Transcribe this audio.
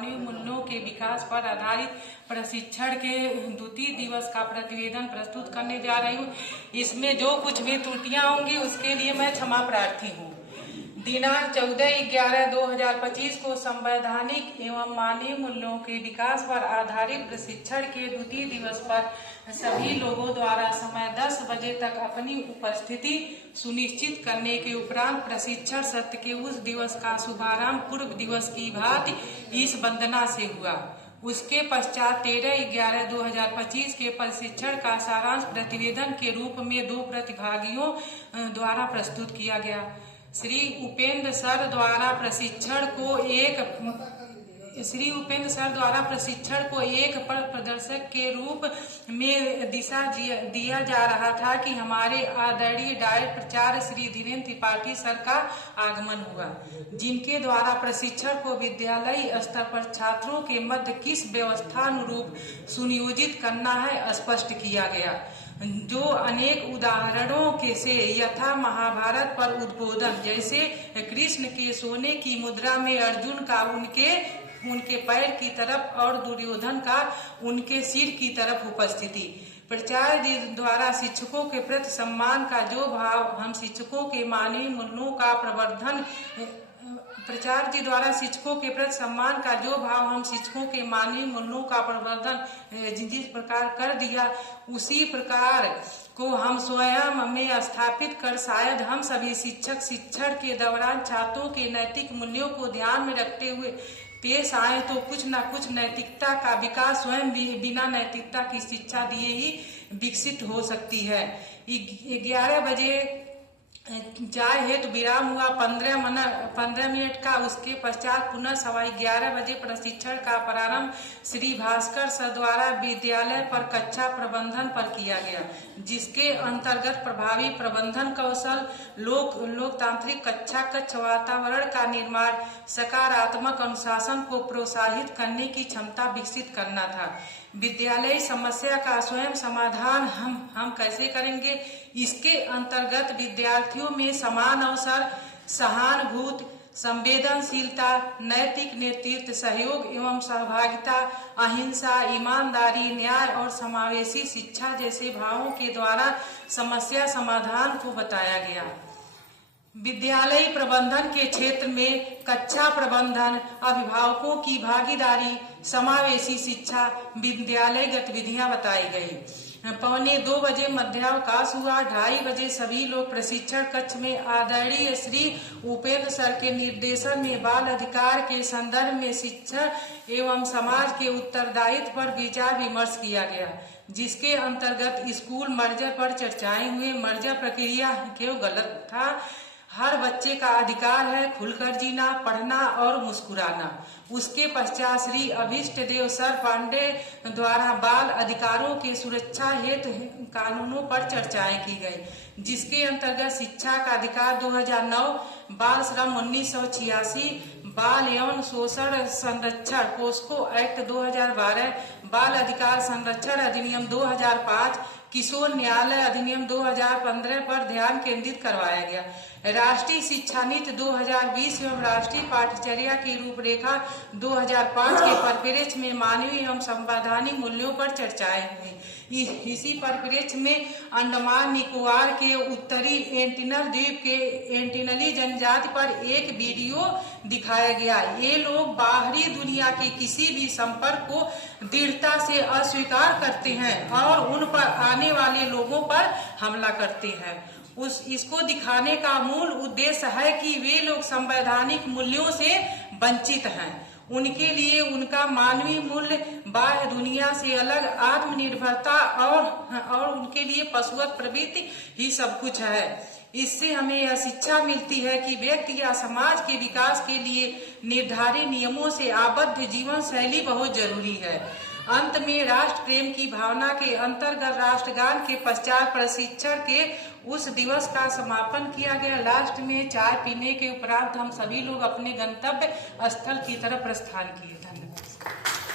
मानवीय मूल्यों के विकास पर आधारित प्रशिक्षण के द्वितीय दिवस का प्रतिवेदन प्रस्तुत करने जा रही हूँ। इसमें जो कुछ भी त्रुटियां होंगी उसके लिए मैं क्षमा प्रार्थी हूँ। दिनांक 14/11/2025 को संवैधानिक एवं मानवीय मूल्यों के विकास पर आधारित प्रशिक्षण के द्वितीय दिवस पर सभी लोगों द्वारा समय 10 बजे तक अपनी उपस्थिति सुनिश्चित करने के उपरांत प्रशिक्षण सत्र के उस दिवस का शुभारंभ पूर्व दिवस की भांति इस वंदना से हुआ। उसके पश्चात 13/11/2025 के प्रशिक्षण का सारांश प्रतिवेदन के रूप में 2 प्रतिभागियों द्वारा प्रस्तुत किया गया। श्री उपेंद्र सर द्वारा प्रशिक्षण को एक पथ प्रदर्शक के रूप में दिशा दिया जा रहा था कि हमारे आदरणीय डायट प्राचार्य श्री धीरेन्द्र त्रिपाठी सर का आगमन हुआ, जिनके द्वारा प्रशिक्षण को विद्यालय स्तर पर छात्रों के मध्य किस व्यवस्थानुरूप सुनियोजित करना है स्पष्ट किया गया, जो अनेक उदाहरणों के से यथा महाभारत पर उद्बोधन, जैसे कृष्ण के सोने की मुद्रा में अर्जुन का उनके पैर की तरफ और दुर्योधन का उनके सिर की तरफ उपस्थिति। प्राचार्य जी द्वारा शिक्षकों के प्रति सम्मान का जो भाव हम शिक्षकों के मानवीय मूल्यों का प्रवर्धन जिस प्रकार कर दिया, उसी प्रकार को हम स्वयं में स्थापित कर शायद हम सभी शिक्षक शिक्षण के दौरान छात्रों के नैतिक मूल्यों को ध्यान में रखते हुए पेश आए तो कुछ न कुछ नैतिकता का विकास स्वयं बिना नैतिकता की शिक्षा दिए ही विकसित हो सकती है। 11 बजे चाय हेतु विराम हुआ 15 मिनट का। उसके पश्चात पुनः 11:15 बजे प्रशिक्षण का प्रारंभ श्री भास्कर सर द्वारा विद्यालय पर कक्षा प्रबंधन पर किया गया, जिसके अंतर्गत प्रभावी प्रबंधन कौशल, लोकतांत्रिक कक्षा कक्ष वातावरण का निर्माण, सकारात्मक अनुशासन को प्रोत्साहित करने की क्षमता विकसित करना था। विद्यालय समस्या का स्वयं समाधान हम कैसे करेंगे, इसके अंतर्गत विद्यार्थियों में समान अवसर, सहानुभूति, संवेदनशीलता, नैतिक नेतृत्व, सहयोग एवं सहभागिता, अहिंसा, ईमानदारी, न्याय और समावेशी शिक्षा जैसे भावों के द्वारा समस्या समाधान को बताया गया। विद्यालय प्रबंधन के क्षेत्र में कक्षा प्रबंधन, अभिभावकों की भागीदारी, समावेशी शिक्षा, विद्यालय गतिविधियां बताई गई। 1:45 बजे मध्यावकाश हुआ। 2:30 बजे सभी लोग प्रशिक्षण कक्ष में आदरणीय श्री उपेंद्र सर के निर्देशन में बाल अधिकार के संदर्भ में शिक्षा एवं समाज के उत्तरदायित्व पर विचार विमर्श किया गया, जिसके अंतर्गत स्कूल मर्जर पर चर्चाएं हुई। मर्जर प्रक्रिया क्यों गलत था, हर बच्चे का अधिकार है खुलकर जीना, पढ़ना और मुस्कुराना। उसके पश्चात श्री अभिष्ट देव सर पांडे द्वारा बाल अधिकारों की सुरक्षा हेतु कानूनों पर चर्चाएं की गई, जिसके अंतर्गत शिक्षा का अधिकार 2009, बाल श्रम 1986, बाल यौन शोषण संरक्षण पोस्को एक्ट 2012, बाल अधिकार संरक्षण अधिनियम 2005, किशोर न्यायालय अधिनियम 2015 पर ध्यान केंद्रित करवाया गया। राष्ट्रीय शिक्षा नीति 2020 एवं राष्ट्रीय पाठ्यचर्या की रूपरेखा 2005 के परिप्रेक्ष्य में मानवीय एवं संवैधानिक मूल्यों पर चर्चाएं हुई। इसी परिप्रेक्ष्य में अंडमान निकोबार के उत्तरी एंटीनल द्वीप के एंटीनली जनजाति पर एक वीडियो दिखाया गया। ये लोग बाहरी दुनिया के किसी भी संपर्क को दृढ़ता से अस्वीकार करते हैं और उन पर आने वाले लोगों पर हमला करते हैं। इसको दिखाने का मूल उद्देश्य है कि वे लोग संवैधानिक मूल्यों से वंचित हैं। उनके लिए उनका मानवीय मूल्य बाह्य दुनिया से अलग आत्मनिर्भरता और उनके लिए पशुवत प्रवृत्ति ही सब कुछ है। इससे हमें यह शिक्षा मिलती है कि व्यक्ति या समाज के विकास के लिए निर्धारित नियमों से आबद्ध जीवन शैली बहुत जरूरी है। अंत में राष्ट्र प्रेम की भावना के अंतर्गत राष्ट्रगान के पश्चात प्रशिक्षण के उस दिवस का समापन किया गया। लास्ट में चाय पीने के उपरांत हम सभी लोग अपने गंतव्य स्थल की तरफ प्रस्थान किए।